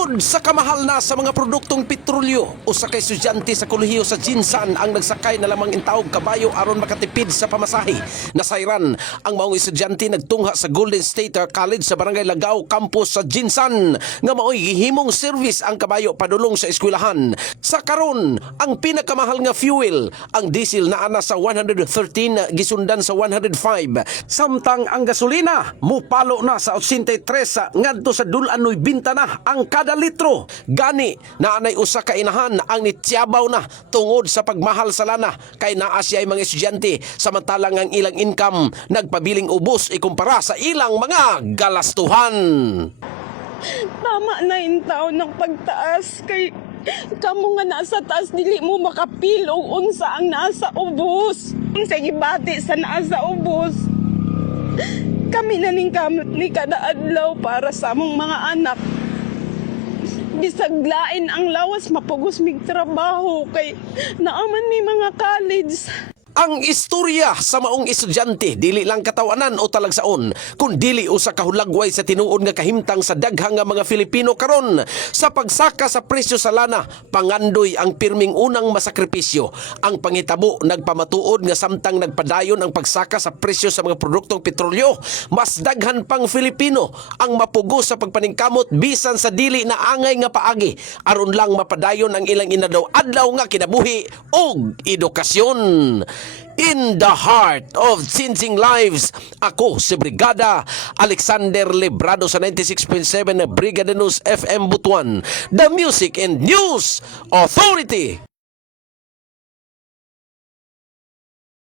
Tungod sa kamahal na sa mga produktong petrolyo, usa ka estudyante sa kolehiyo sa Jinsan ang nagsakay na lamang intawog kabayo aron makatipid sa pamasahe. Nasayran ang maong estudyante nagtungha sa Golden State College sa Barangay Lagao Campus sa Jinsan nga maoy gihimong service ang kabayo padulong sa eskwelahan. Sa karon, ang pinakamahal nga fuel, ang diesel na ana sa 113 gisundan sa 105, samtang ang gasolina mupalo na sa 83 ngadto sa dulanoy binta na ang kada litro. Gani naanay usa ka inahan ang nityabaw na tungod sa pagmahal sa lana kay naa siya mga estudyante samantalang ang ilang income nagpabiling ubos ikumpara sa ilang mga galastuhan. Tama na yung taon ng pagtaas kay kamo nga nasa taas dili mo makapilong unsa ang nasa ubos. Unsa gibati sa nasa ubos. Kami na ning kamot ni kada adlaw para sa among mga anak. Bisag lain ang lawas mapugos mig trabaho kay naaman mi mga college. Ang istorya sa maong estudyante dili lang katawanan o talagsaon kun dili usa ka hulagway sa tinuod nga kahimtang sa daghang nga mga Filipino karon. Sa pagsaka sa presyo sa lana, pangandoy ang pirming unang masakripisyo. Ang pangitabo nagpamatuod nga samtang nagpadayon ang pagsaka sa presyo sa mga produktong petrolyo, mas daghan pang Filipino ang mapugos sa pagpaningkamot bisan sa dili na angay nga paagi aron lang mapadayon ang ilang inadlaw-adlaw nga kinabuhi ug edukasyon. In the heart of changing lives, ako si Brigada Alexander Lebrado sa 96.7 Brigada News FM Butuan, the Music and News Authority.